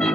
Do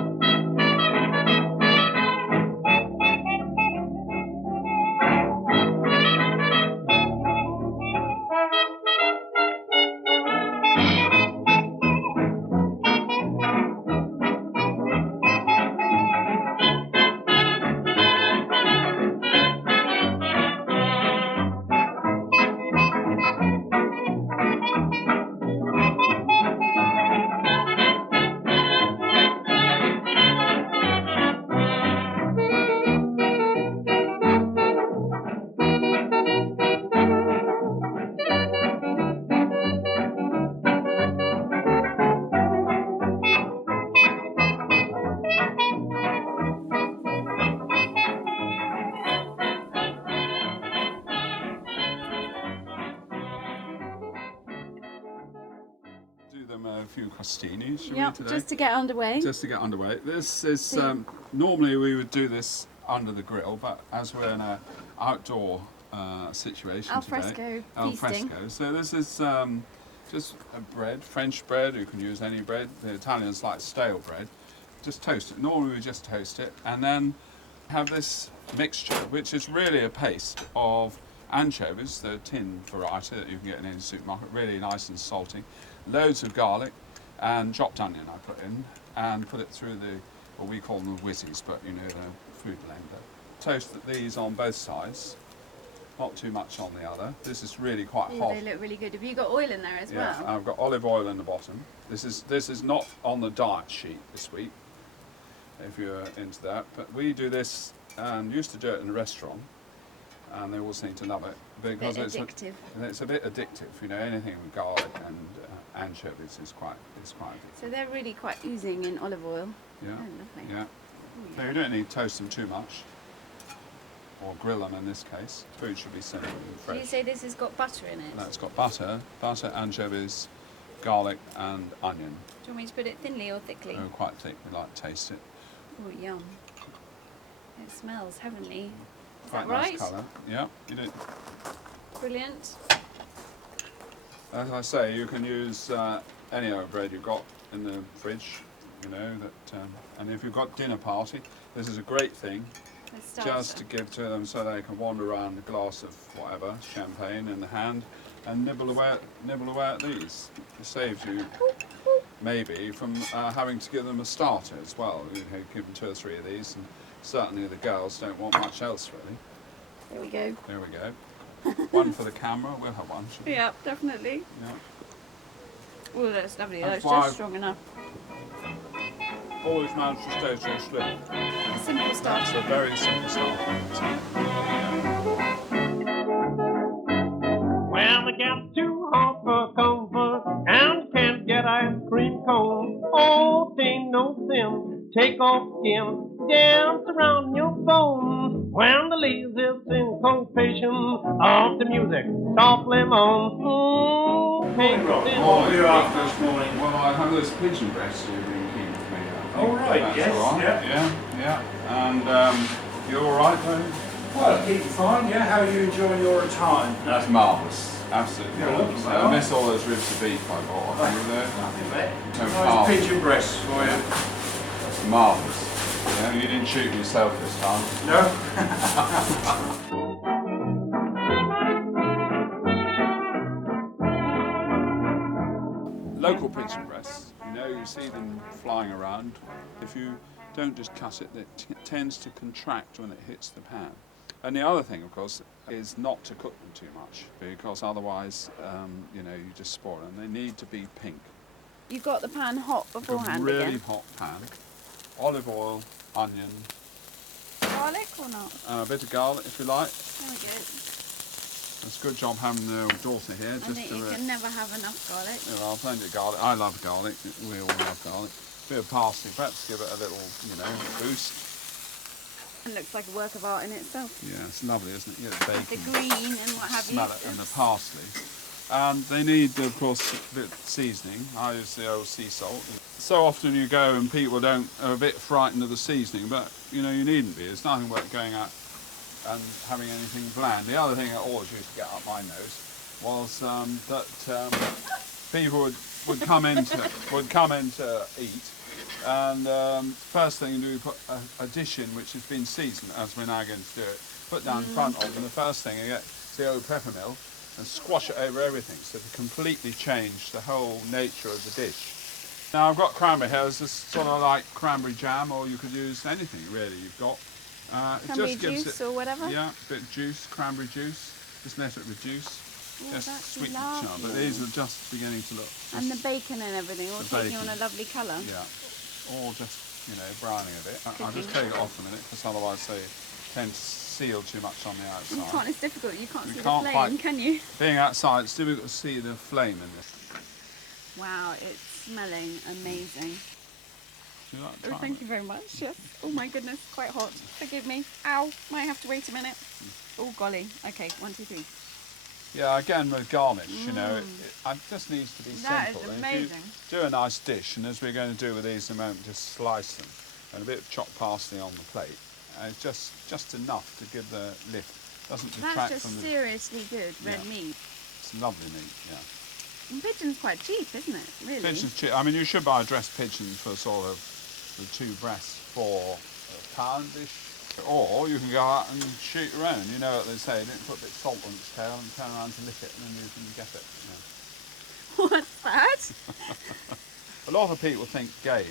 them a few crostinis, shall we, Yep, today? just to get underway. Just to get underway. This is, normally we would do this under the grill, but as we're in an outdoor situation Al today. fresco Al feasting. fresco. So this is just a bread, French bread, you can use any bread. The Italians like stale bread. Just toast it. Normally we just toast it and then have this mixture, which is really a paste of anchovies, the tin variety that you can get in any supermarket, really nice and salty. Loads of garlic and chopped onion I put in and put it through the, what we call them the whizzies, but you know, the food blender. Toast these on both sides, not too much on the other. This is really quite Ooh, hot. they look really good. Have you got oil in there as Yeah, well? I've got olive oil in the bottom. This is not on the diet sheet this week, if you're into that. But we do this and used to do it in a restaurant, and they all seem to love it because Bit addictive. It's a bit addictive. You know, anything with garlic and anchovies is quite addictive. So they're really quite oozing in olive oil. Yeah, Oh, lovely. yeah. So you don't need to toast them too much, or grill them in this case. Food should be simple and fresh. Do you say this has got butter in it? No, it's got butter, anchovies, garlic, and onion. Do you want me to put it thinly or thickly? Oh, quite thick. We like to taste it. Oh, yum. It smells heavenly. Is Quite that right? nice colour. Yeah, you do. Brilliant. As I say, you can use any old bread you've got in the fridge. You know that, and if you've got dinner party, this is a great thing Let's start. just to give to them so they can wander around a glass of whatever champagne in the hand and nibble away at these. It saves you maybe from having to give them a starter as well. You know, give them 2 or 3 of these, and certainly the girls don't want much else really. There we go. There we go. One for the camera. We'll have one. Shall we? Yeah, definitely. Yeah. Oh, that's lovely. That's That's why just strong enough. Always managed to stay so slim. Simple stuff. That's a very simple start. Well, the gap's too hot for comfort and can't get ice cream cone. Oh, it ain't no sin. Take off skin, dance around your bones. When the leaves is in concentration of the music, softly moan. Can't stand What are you after this morning? Well, I have this pigeon breast you've been keeping for me. Oh, right, That's yes, all right. yeah. Yeah. And you're all right, though? Well, keep fine, yeah. How are you enjoying your retirement? That's marvellous. Absolutely Yeah, marvellous. well. I miss all those ribs of beef I bought off you there. Nothing bad. So Nice marvellous. pigeon breasts for you. Marvellous. Yeah, you didn't shoot yourself this time. No? Local pigeon breasts, you know, you see them flying around. If you don't just cut it, it tends to contract when it hits the pan. And the other thing, of course, is not to cook them too much, because otherwise, you know, you just spoil them. They need to be pink. You've got the pan hot A beforehand really again. hot pan, olive oil, onion, Garlic or not? a bit of garlic if you like. There we go. It's a good job having the daughter here. I think you can never have enough garlic. Yeah, well, plenty of garlic. I love garlic. We all love garlic. Bit of parsley, perhaps give it a little, you know, boost. It looks like a work of art in itself. Yeah, it's lovely, isn't it? Yeah, the bacon. The green and what have you. Smell it, and the parsley. And they need, of course, a bit of seasoning. I use the old sea salt. So often you go and people are a bit frightened of the seasoning, but you know, you needn't be. It's nothing worth going out and having anything bland. The other thing that always used to get up my nose was that people would come in to eat, And first thing you do, you put a dish in which has been seasoned, as we're now going to do it. Put down in front of, and the first thing you get is the old pepper mill, and squash it over everything, so to completely change the whole nature of the dish. Now I've got cranberry here. It's just sort of like cranberry jam, or you could use anything really you've got. It Cranberry just gives juice it, or whatever? yeah, a bit of juice, cranberry juice. Just let it reduce. Oh, Just that's sweeten it up. But lovely. these are just beginning to look. And the bacon and everything, all The taking on bacon. a lovely colour. Yeah, all just, browning a bit. I'll just take it off a minute, because otherwise they tend to seal too much on the You outside. can't, it's difficult, you can't You see can't the flame, quite- can you? Being outside, it's difficult to see the flame in this. Wow, it's smelling amazing. Do you like Oh, trying thank it? you very much. Yes. Oh my goodness, quite hot. Forgive me. Ow, might have to wait a minute. Oh golly. Okay, 1, 2, 3. Yeah, again with garnish, it just needs to be That is simple. And amazing. if you do a nice dish, and as we're going to do with these in a moment, just slice them, and a bit of chopped parsley on the plate. It's just enough to give the lift. Doesn't detract That's just from the. seriously good red Yeah. meat. It's lovely meat, yeah. And pigeon's quite cheap, isn't it? Really? Pigeon's cheap. I mean, you should buy a dressed pigeon for sort of the 2 breasts for £1-ish. Or you can go out and shoot your own. You know what they say, don't put a bit of salt on its tail and turn around to lick it, and then you can get it. What's that? A lot of people think game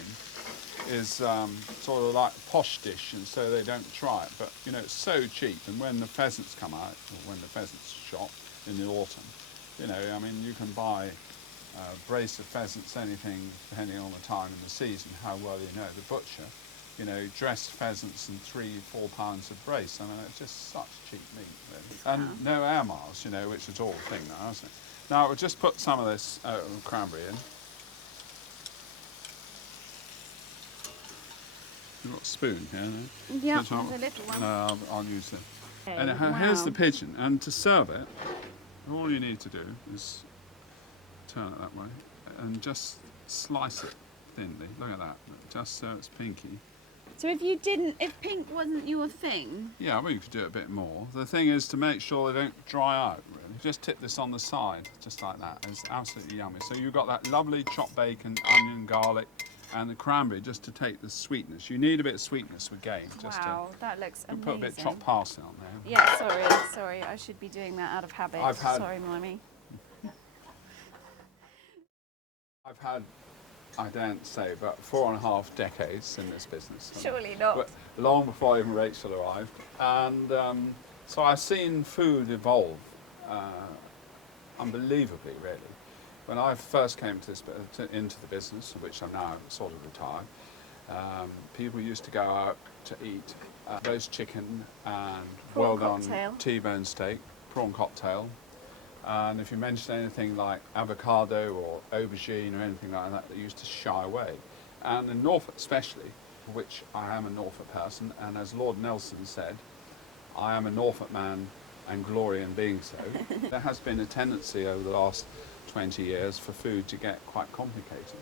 is sort of like a posh dish, and so they don't try it. But it's so cheap, and when the pheasants come out, or when the pheasants shot in the autumn, I mean, you can buy a brace of pheasants, anything depending on the time in the season, how well the butcher. Dressed pheasants and 3-4 pounds of brace. I mean, it's just such cheap meat, really. And no air miles, which is all the thing now, isn't it? Now, we'll just put some of this cranberry in. You've got a spoon here, no? Yeah, So there's a little one. No, I'll use it. Okay, And here's wow. the pigeon. And to serve it, all you need to do is turn it that way and just slice it thinly. Look at that, just so it's pinky. So if pink wasn't your thing, Yeah, well, you could do it a bit more. The thing is to make sure they don't dry out, really. Just tip this on the side, just like that. It's absolutely yummy. So you've got that lovely chopped bacon, onion, garlic, and the cranberry just to take the sweetness. You need a bit of sweetness with game. Just wow, that looks to amazing. put a bit of chopped parsley on there. Yeah, sorry, I should be doing that out of habit. I've had- Sorry, Mummy. I've had, I don't say, but 4.5 decades in this business. Surely not. But long before even Rachel arrived. And so I've seen food evolve unbelievably, really. When I first came into the business, of which I'm now sort of retired, people used to go out to eat roast chicken and Prawn well-done cocktail. T-bone steak, prawn cocktail. And if you mentioned anything like avocado or aubergine or anything like that, they used to shy away. And in Norfolk especially, for which I am a Norfolk person, and as Lord Nelson said, I am a Norfolk man and glory in being so, there has been a tendency over the last 20 years for food to get quite complicated.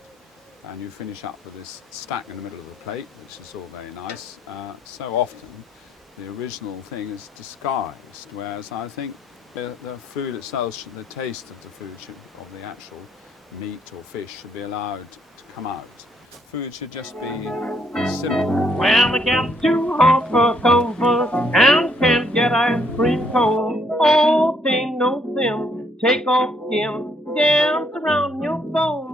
And you finish up with this stack in the middle of the plate, which is all very nice. So often, the original thing is disguised, whereas I think the food itself, the taste of the food, of the actual meat or fish, should be allowed to come out. Food should just be simple. Well, the gal's too hot for comfort and can't get ice cream cone. Oh, ain't no sin. Take off skin, dance around your bone.